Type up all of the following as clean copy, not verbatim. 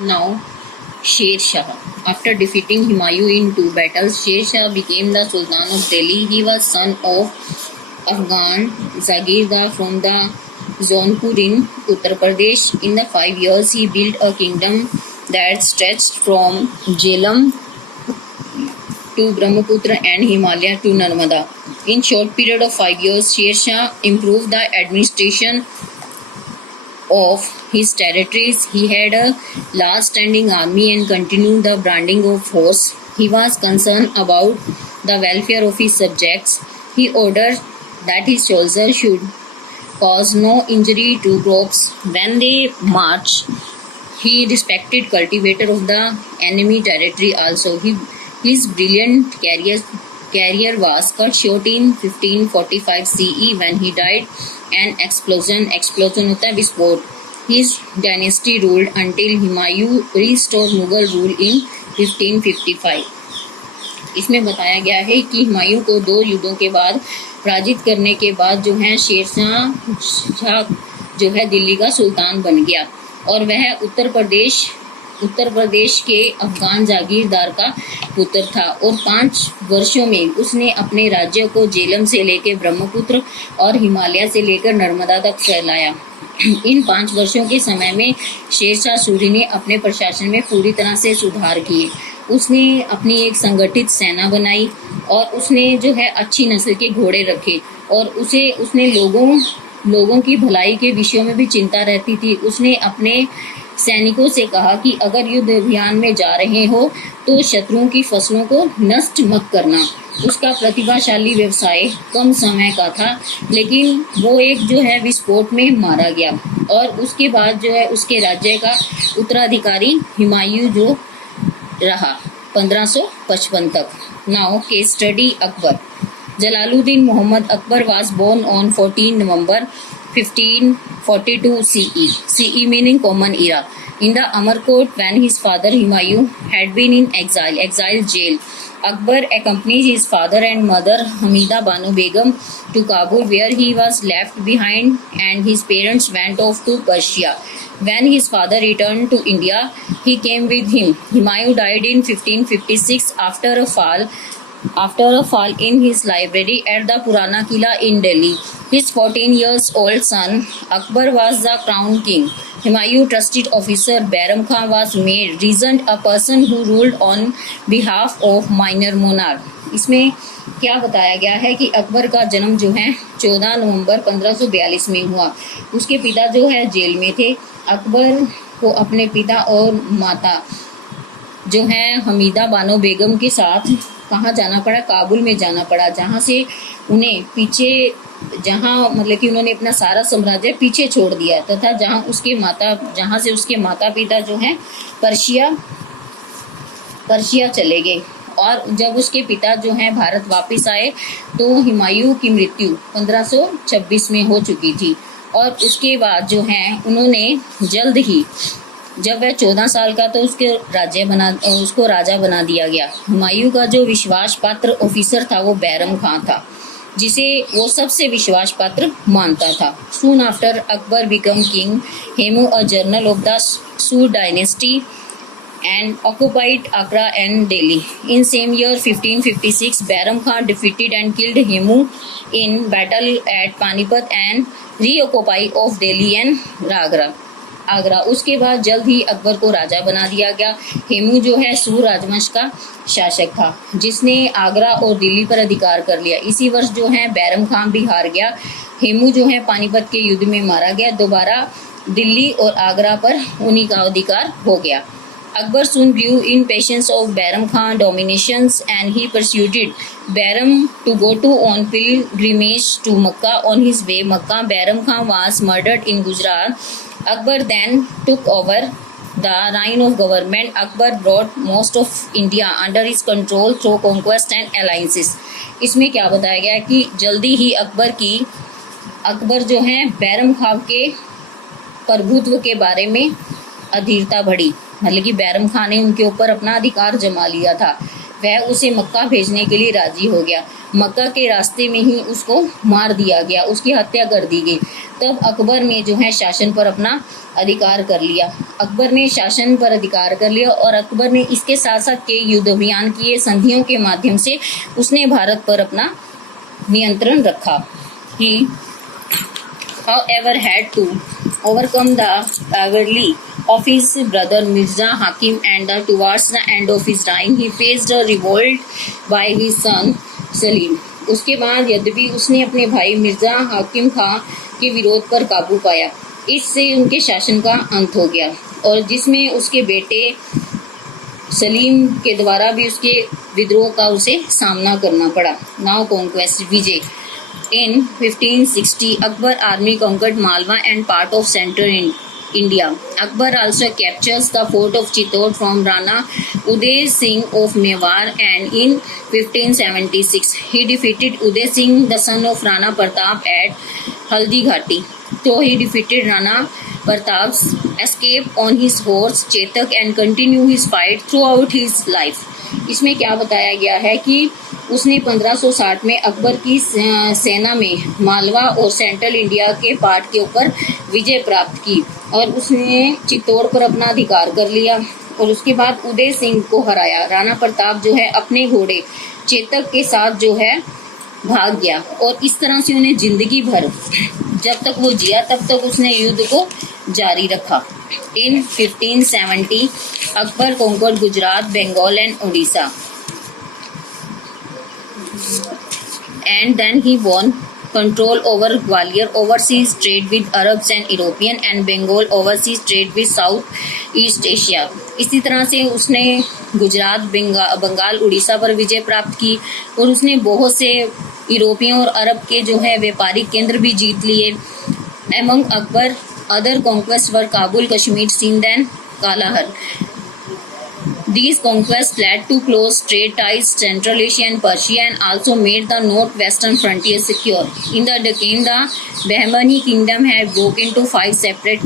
Now, Sher Shah. After defeating Humayun in 2 battles, Sher Shah became the Sultan of Delhi. He was son of Afghan Zagirdar from the Zaunpur in Uttar Pradesh. In the 5 years, he built a kingdom that stretched from Jhelum to Brahmaputra and Himalaya to Narmada. In short period of 5 years, Sher Shah improved the administration of his territories. He had a large standing army and continued the branding of force. He was concerned about the welfare of his subjects. He ordered that his soldiers should cause no injury to crops when they march. He respected cultivator of the enemy territory also. His brilliant career was cut short in 1545 CE when he died. An explosion होता है विस्फोट. His dynasty ruled until Humayun restored Mughal rule in 1555. इसमें बताया गया है कि हुमायूं को 2 युद्धों के बाद पराजित करने के बाद जो है शेर शाह जो है दिल्ली का सुल्तान बन गया और वह उत्तर प्रदेश के अफगान जागीरदार का पुत्र था और 5 वर्षों में उसने अपने राज्य को झेलम से लेकर ब्रह्मपुत्र और हिमालय से लेकर नर्मदा तक फैलाया. इन 5 वर्षों के समय में शेरशाह सूरी ने अपने प्रशासन में पूरी तरह से सुधार किए. उसने अपनी एक संगठित सेना बनाई और उसने जो है अच्छी नस्ल के घोड़े रखे और उसने लोगों की भलाई के विषयों में भी चिंता रहती थी. उसने अपने सैनिकों से कहा कि अगर युद्ध अभियान में जा रहे हो तो शत्रुओं की फसलों को नष्ट मत करना. उसका प्रतिभाशाली व्यवसाय कम समय का था लेकिन वो एक जो है विस्फोट में मारा गया और उसके बाद जो है उसके राज्य का उत्तराधिकारी हुमायूं जो रहा 1555 तक. Now case study Akbar. Jalaluddin Muhammad Akbar was born on 14 November 1542 CE. CE meaning Common Era. In the Amarkot when his father Humayun had been in exile jail. Akbar accompanied his father and mother Hamida Banu Begum to Kabul where he was left behind and his parents went off to Persia. When his father returned to India, he came with him. Humayun died in 1556 after a fall in his library at the Purana Kila in Delhi. His 14-year-old son Akbar was the crown king. Humayun trusted officer Bairam Khan was made regent, a person who ruled on behalf of minor monarch. इसमें क्या बताया गया है कि अकबर का जन्म जो है 14 नवंबर 1542 में हुआ. उसके पिता जो है जेल में थे. अकबर को अपने पिता और माता जो है हमीदा बानो बेगम के साथ कहाँ जाना पड़ा? काबुल में जाना पड़ा जहाँ से उन्हें पीछे मतलब कि उन्होंने अपना सारा साम्राज्य पीछे छोड़ दिया तथा जहाँ से उसके माता पिता जो हैं पर्शिया चले गए. और जब उसके पिता जो हैं भारत वापस आए तो हुमायूं की मृत्यु 1526 में हो चुकी थी और उसके बाद जो हैं उन्होंने जल्द ही जब वह 14 साल का तो उसको राजा बना दिया गया. हुमायूं का जो विश्वास पात्र ऑफिसर था वो बैरम खां था जिसे वो सबसे विश्वास पात्र मानता था. Soon after Akbar became king, Hemu, a general of the Sood dynasty, and occupied Agra and Delhi. In same year 1556, Bairam Khan defeated and killed Hemu in battle at Panipat and reoccupied of Delhi and Agra. उसके बाद जल्द ही अकबर को राजा बना दिया गया. हेमू जो है सूर राजवंश का शासक था जिसने आगरा और दिल्ली पर अधिकार कर लिया. इसी वर्ष जो है बैरम खान भी हार गया. हेमू जो है पानीपत के युद्ध में मारा गया. दोबारा दिल्ली और आगरा पर उन्हीं का अधिकार हो गया. Akbar soon grew in patience of Bairam Khan dominations and he persuaded Bairam to go on pilgrimage to Makkah. On his way Makkah, Bairam Khan was murdered in Gujarat. Akbar then took over the reign of government. Akbar brought most of India under his control through conquest and alliances. इसमें क्या बताया गया कि जल्दी ही अकबर जो है बैरम खान के प्रभुत्व के बारे में अधीरता बढ़ी. मतलब कि बैरम खान ने उनके ऊपर अपना अधिकार जमा लिया था. वह उसे मक्का भेजने के लिए राजी हो गया। मक्का के रास्ते में ही उसको मार दिया गया, उसकी हत्या कर दी गई। तब अकबर ने जो है शासन पर अपना अधिकार कर लिया। अकबर ने शासन पर अधिकार कर लिया और अकबर ने इसके साथ साथ कई युद्ध अभियान किए। संधियों के माध्यम से उसने भारत पर अपना नियंत्रण रखा। He however had to overcome the rivalry of his brother Mirza Hakim, and towards the end of his reign he faced a revolt by his son Salim. उसके बाद यद्यपि उसने अपने भाई मिर्जा हाकिम खां के विरोध पर काबू पाया, इससे उनके शासन का अंत हो गया और जिसमें उसके बेटे सलीम के द्वारा भी उसके विद्रोह का उसे सामना करना पड़ा। Now conquest Vijay. In 1560, Akbar army conquered Malwa and part of central India. Akbar also captures the fort of Chittor from Rana Uday Singh of Mewar, and in 1576 he defeated Uday Singh, the son of Rana Pratap, at Haldi Ghati. So he defeated Rana Pratap's escape on his horse Chetak and continue his fight throughout his life. इसमें क्या बताया गया है कि उसने 1560 में अकबर की सेना में मालवा और सेंट्रल इंडिया के पार्ट के ऊपर विजय प्राप्त की और उसने चित्तौड़ पर अपना अधिकार कर लिया और उसके बाद उदय सिंह को हराया। राणा प्रताप जो है अपने घोड़े चेतक के साथ जो है भाग गया और इस तरह से उन्हें जिंदगी भर जब तक वो जिया तब तक उसने युद्ध को जारी रखा। In 1570, Akbar conquered Gujarat, Bengal and Odisha. And then he won control over Gwalior, overseas trade with Arabs and European, and Bengal, overseas trade with South East Asia. इसी तरह से उसने गुजरात, बंगाल, उड़ीसा पर विजय प्राप्त की और उसने बहुत से यूरोपियों और अरब के जो है व्यापारिक केंद्र भी जीत लिए। Among Akbar other conquests were Kabul, Kashmir, Sindh and Kalahar. These conquests led to close trade ties Central Asia and Persia and also made the northwestern frontier secure. In the Deccan, the Bahmani kingdom had broken into 5 separate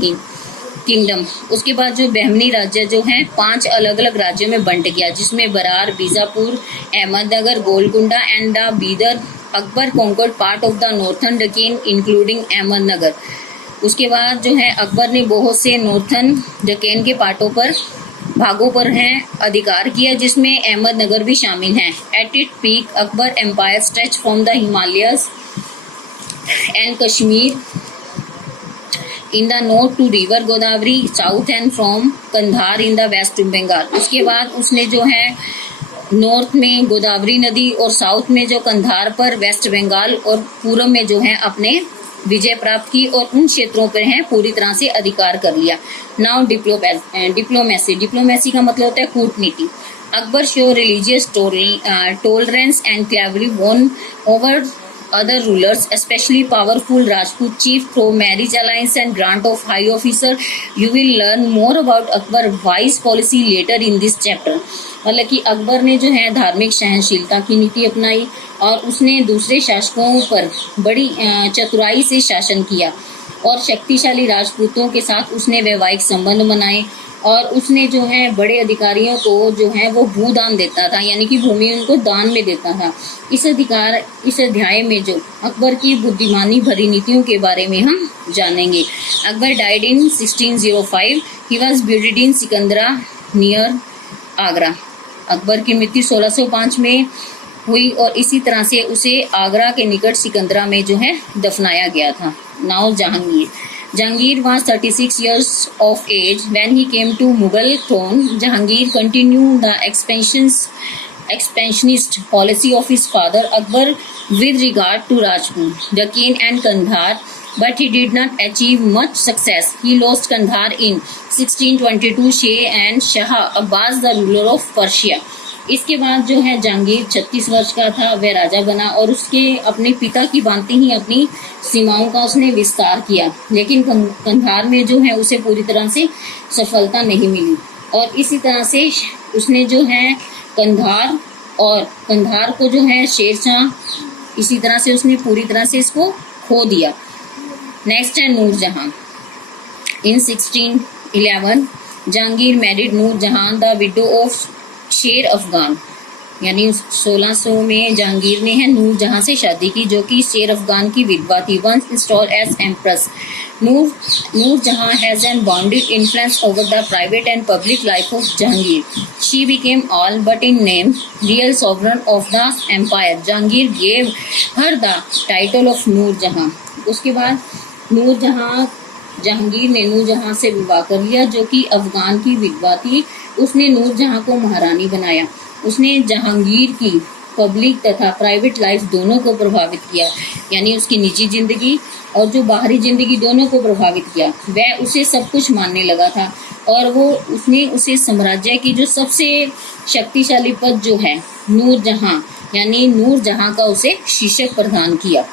kingdom. उसके बाद जो बहमनी राज्य जो है 5 अलग अलग राज्यों में बंट गया, जिसमें Berar, Bijapur, Ahmednagar, Golconda and the Bidar. Akbar conquered part of the northern Deccan including Ahmednagar. उसके बाद जो है अकबर ने बहुत से नॉर्थन डकेन के भागों पर हैं अधिकार किया, जिसमें अहमदनगर भी शामिल है। At it peak Akbar empire stretch from the Himalayas and Kashmir in the north to river Godavari south and from Kandahar in the west to Bengal. उसके बाद उसने जो है नॉर्थ में गोदावरी नदी और साउथ में जो कंधार पर वेस्ट बंगाल और पूर्व में जो है अपने विजय प्राप्त की और उन क्षेत्रों पर हैं पूरी तरह से अधिकार कर लिया। नाउ डिप्लोमेसी का मतलब होता है कूटनीति। Akbar show religious tolerance and cleverly won over other rulers, especially powerful Rajput chief through marriage alliance and grant of high officer. You will learn more about Akbar wise policy later in this chapter. मतलब कि अकबर ने जो है धार्मिक सहनशीलता की नीति अपनाई और उसने दूसरे शासकों पर बड़ी चतुराई से शासन किया और शक्तिशाली राजपूतों के साथ उसने वैवाहिक संबंध बनाए और उसने जो है बड़े अधिकारियों को जो है वो भूदान देता था, यानी कि भूमि उनको दान में देता था। इस अध्याय में जो अकबर की बुद्धिमानी भरी नीतियों के बारे में हम जानेंगे। Akbar died in 1605। He was buried in Sikandra near Agra. Akbar की मृत्यु 1605 में हुई और इसी तरह से उसे आगरा के निकट सिकंदरा में जो है दफनाया गया था। Now Jahangir was 36 years of age when he came to Mughal throne. Jahangir continued the expansionist policy of his father Akbar with regard to Rajput, Deccan and Kandhar, but he did not achieve much success. He lost Kandhar in 1622 Shah and Shah Abbas, the ruler of Persia. इसके बाद जो है जहांगीर 36 वर्ष का था, वह राजा बना और उसके अपने पिता की भांति ही अपनी सीमाओं का उसने विस्तार किया, लेकिन कंधार में जो है उसे पूरी तरह से सफलता नहीं मिली और इसी तरह से उसने जो है कंधार को जो है शेरशाह, इसी तरह से उसने पूरी तरह से इसको खो दिया। नेक्स्ट है Nurjahan. In 1611 Jahangir married Nurjahan the widow of Sher Afghan. यानी 1600 में जहांगीर ने है नूर जहां से शादी की, जो कि शेर अफगान की विधवा थी। Once installed as empress, Nur Jahan has unbounded influence over the private and public life of Jahangir. She became all but in name real sovereign of the empire. Jahangir gave her the title of Nur Jahan. उसके बाद जहांगीर ने नूर जहां से विवाह कर लिया, जो कि अफगान की विधवा थी। उसने नूर जहां को महारानी बनाया। उसने जहांगीर की पब्लिक तथा प्राइवेट लाइफ दोनों को प्रभावित किया, यानी उसकी निजी जिंदगी और जो बाहरी जिंदगी दोनों को प्रभावित किया। वह उसे सब कुछ मानने लगा था और उसने उसे साम्राज्य की जो सबसे शक्तिशाली पद जो है नूर जहां, यानी नूर जहां का उसे शीर्षक प्रदान किया।